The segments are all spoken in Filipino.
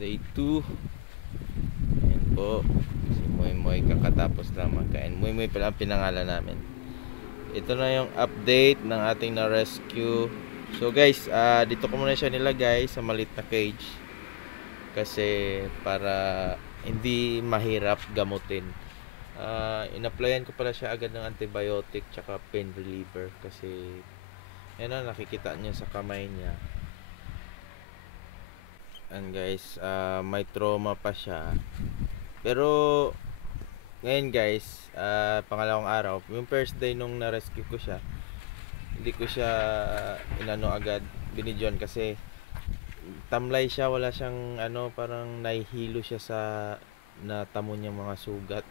Day 2. Ayan po. Si Moy Moy kakatapos lang magkain. Moy Moy pala ang pinangalan namin. Ito na yung update ng ating na-rescue. So guys, dito ko muna siya nilagay sa maliit na cage. Kasi para hindi mahirap gamutin. Inapplyan ko pala siya agad ng antibiotic tsaka pain reliever. Kasi yan na, nakikita niya sa kamay niya. And guys, may trauma pa siya. Pero ngayon guys, pangalawang araw, yung first day nung na-rescue ko siya, hindi ko siya inano agad, binidyon kasi tamlay siya, wala siyang parang nahihilo siya sa natamo niyang mga sugat.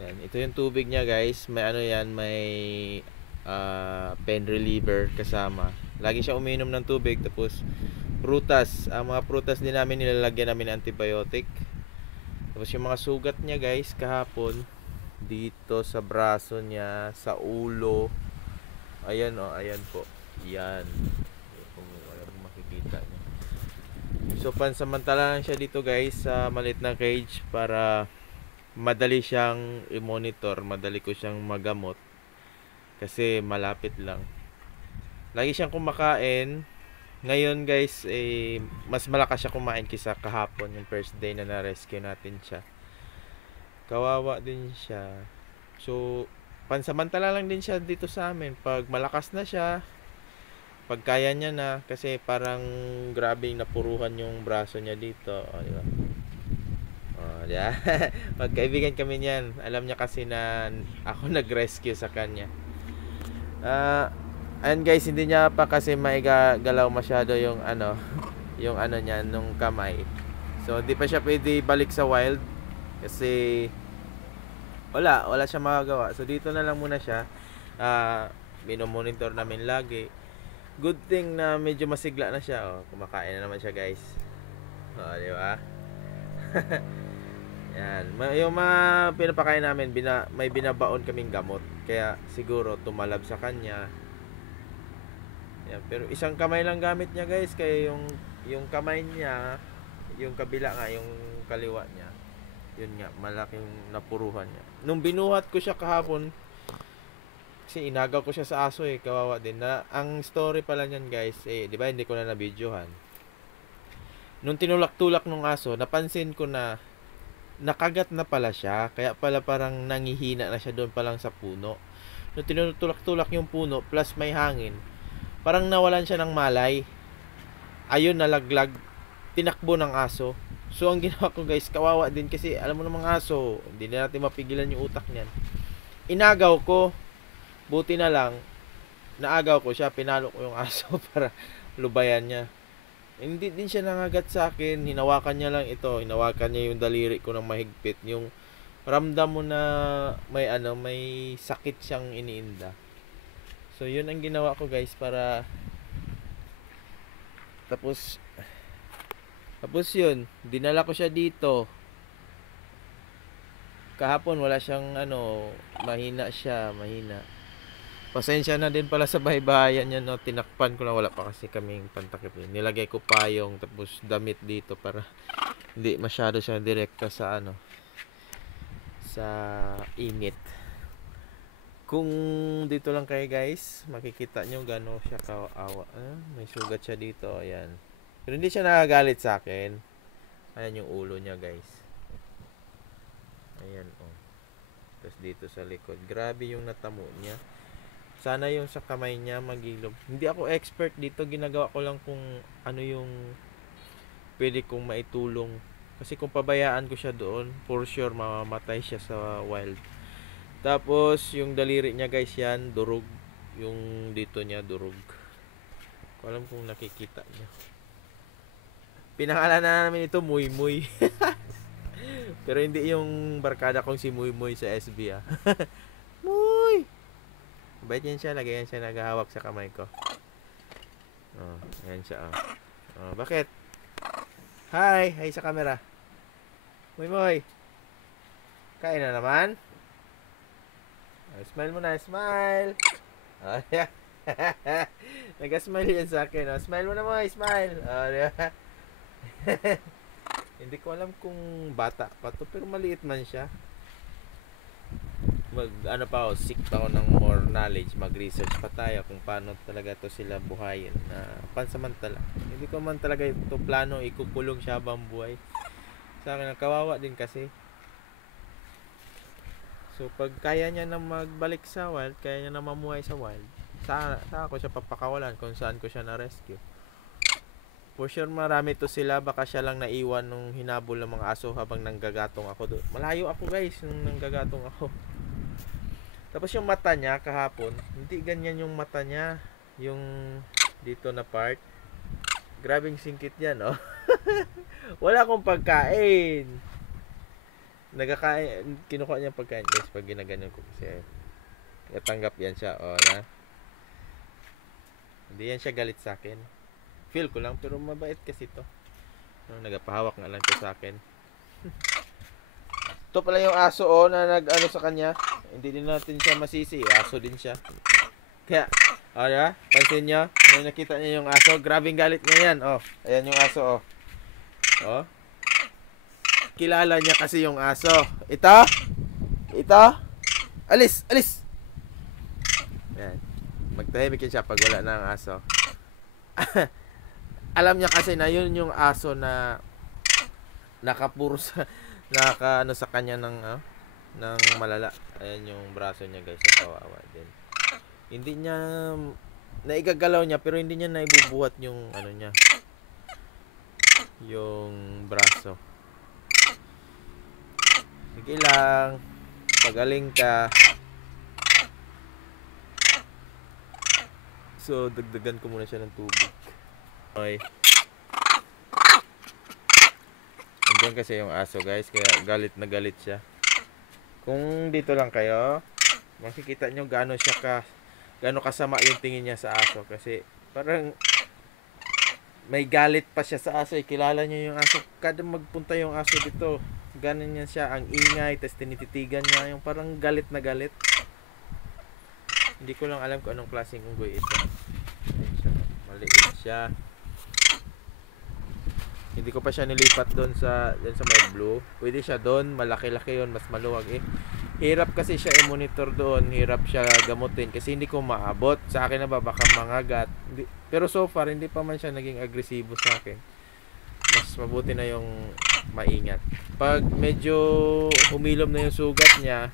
Yan, ito yung tubig niya guys, may yan, may pain reliever kasama. Lagi siya uminom ng tubig, tapos prutas, ang mga prutas din namin nilalagyan namin ng antibiotic. Tapos yung mga sugat niya guys kahapon, dito sa braso niya, sa ulo, ayan ayan po, yan, kung makikita niyo. So pansamantala lang siya dito guys sa maliit na cage para madali siyang i-monitor, madali ko siyang magamot kasi malapit lang. Lagi siyang kumakain. Ngayon guys, mas malakas siya kumain kaysa kahapon, yung first day na na-rescue natin siya. Kawawa din siya. So, pansamantala lang din siya dito sa amin. Pag malakas na siya, pag kaya niya na, kasi parang grabing napuruhan yung braso niya dito. O, di ba? O, di ba? Magkaibigan kami niyan. Alam niya kasi na ako nag-rescue sa kanya. And guys, hindi niya pa kasi maigalaw masyado yung yung niya nung kamay. So hindi pa siya pwede balik sa wild kasi wala siya magagawa. So dito na lang muna siya. Minomonitor namin lagi. Good thing na medyo masigla na siya. Oh, kumakain na naman siya, guys. Oh, di ba? Yan. Yung mga pinapakain namin, may binabaon kaming gamot. Kaya siguro tumalab sa kanya. Yan. Pero isang kamay lang gamit niya guys. Kaya yung kamay niya, yung kabila nga, yung kaliwa niya, yun nga, malaking napuruhan niya. Nung binuhat ko siya kahapon, kasi inagaw ko siya sa aso kawawa din. Ang story pala niyan guys, di ba hindi ko na na-videohan. Nung tinulak-tulak ng aso, napansin ko na nakagat na pala siya. Kaya pala parang nangihina na siya doon pa lang sa puno. Nung tinutulak-tulak yung puno, plus may hangin, parang nawalan siya ng malay. Ayun, nalaglag. Tinakbo ng aso. So ang ginawa ko guys, kawawa din kasi alam mo namang aso, hindi na natin mapigilan yung utak niyan. Inagaw ko. Buti na lang, naagaw ko siya, pinalo ko yung aso para lubayan niya. Hindi din siya nangagat sa akin, hinawakan niya lang ito, hinawakan niya yung daliri ko ng mahigpit, yung ramdam mo na may sakit siyang iniinda. So yun ang ginawa ko guys para tapos yun, dinala ko siya dito. Kahapon wala siyang mahina siya. Pasensya na din pala sa bahay-bahayan niya, no. Tinakpan ko na, wala pa kasi kaming pantakip. Nilagay ko payong tapos damit dito para hindi masyado siya direkta sa sa init. Kung dito lang kayo guys, makikita nyo gano'n siya kaawa. May sugat siya dito, ayan. Pero hindi siya nakagalit sa akin. Ayan yung ulo niya guys. Ayan Tapos dito sa likod, grabe yung natamo niya. Sana yung sa kamay niya magilom. Hindi ako expert dito, ginagawa ko lang kung ano yung pwede kong maitulong. Kasi kung pabayaan ko siya doon, for sure mamamatay siya sa wild. Tapos yung daliri niya guys, yan durog. Yung dito niya durog. Ko alam kung nakikita niya. Pinangalan na namin ito Muy Muy. Pero hindi yung barkada kong si Muy Muy sa SB Muy! Bait yan siya, lagi yan siya naghahawak sa kamay ko. Ayan siya bakit? Hi sa camera. Muy Muy. Kain na naman? Smile mo na, smile. Yeah. Nag-smile yan sa akin. Smile mo na Muy, smile. Yeah. Hindi ko alam kung bata pa to, pero maliit man siya. Ano pa ako, seek pa ako ng more knowledge, mag-research pa tayo kung paano talaga to sila buhayin na pansamantala. Hindi ko man talaga ito plano ikukulong siya habang buhay. Sa akin, kawawa din kasi. So, pag kaya niya na magbalik sa wild, kaya niya na mamuhay sa wild, saan ako siya papakawalan kung saan ko siya na-rescue. For sure, marami to sila. Baka siya lang naiwan nung hinabol ng mga aso habang nanggagatong ako doon. Malayo ako guys nung nanggagatong ako. Tapos yung mata niya kahapon, hindi ganyan yung mata niya. Yung dito na part. Grabing singkit yan, oh. Wala akong pagkain. Nagkakain, kinukuha niya pagkain guys pag ginaganon ko kasi natanggap yan siya, oh, na. Hindi yan siya galit sa akin. Feel ko lang, pero mabait kasi to. No, nagapahawak nga lang siya sa akin. Ito pala yung aso, oh, na nag-ano sa kanya. Hindi din natin siya masisi. Aso din siya. Kaya, oh, diba? Pansin nyo? May nakita niyo yung aso. Grabing galit niya yan. Oh, ayan yung aso, oh. Oh. Kilala niya kasi yung aso. Ito. Alis. Ayan. Magtahimik yun siya pag wala na ang aso. Alam niya kasi na yun yung aso na nakapuro sa ano sa kanya ng malala. Ayan yung braso niya guys, kawawa din. Hindi niya naigagalaw niya pero hindi niya naibubuhat yung ano niya. Yung braso. Sige lang. Pagaling ka. So, dagdagan ko muna siya ng tubig. Okay. Andiyan kasi yung aso guys, kaya galit na galit siya. Kung dito lang kayo, makikita nyo gaano kasama yung tingin niya sa aso. Kasi parang may galit pa siya sa aso. Kilala nyo yung aso. Kada magpunta yung aso dito, ganon niya siya, ang ingay, tapos tinititigan niya, yung parang galit na galit. Hindi ko lang alam kung anong klaseng unggoy ito. Maliit siya. Hindi ko pa siya nilipat doon sa may blue. Pwede siya doon, malaki-laki yun, mas maluwag eh. Hirap kasi siya i-monitor doon, hirap siya gamutin kasi hindi ko maabot. Sa akin na baka mangagat. Pero so far hindi pa man siya naging agresibo sa akin. Mas mabuti na yung maingat. Pag medyo humilom na yung sugat niya,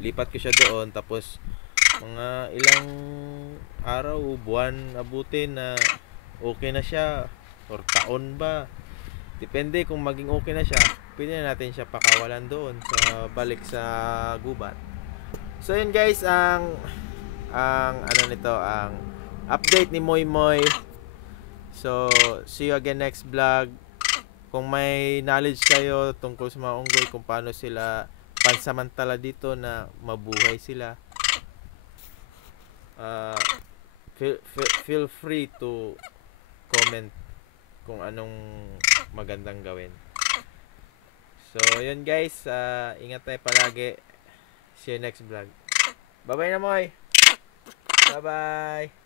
lipat ko siya doon, tapos mga ilang araw, buwan abutin na okay na siya. Or taon ba, depende kung maging okay na siya, pwede na natin siya pakawalan doon sa balik sa gubat. So yun guys, ang ano nito, ang update ni Moy Moy. So see you again next vlog. Kung may knowledge kayo tungkol sa mga unggoy, kung paano sila pansamantala dito na mabuhay sila, feel free to comment kung anong magandang gawin. So, yun guys. Ingat tayo palagi. See you next vlog. Bye-bye na, Moy. Bye-bye.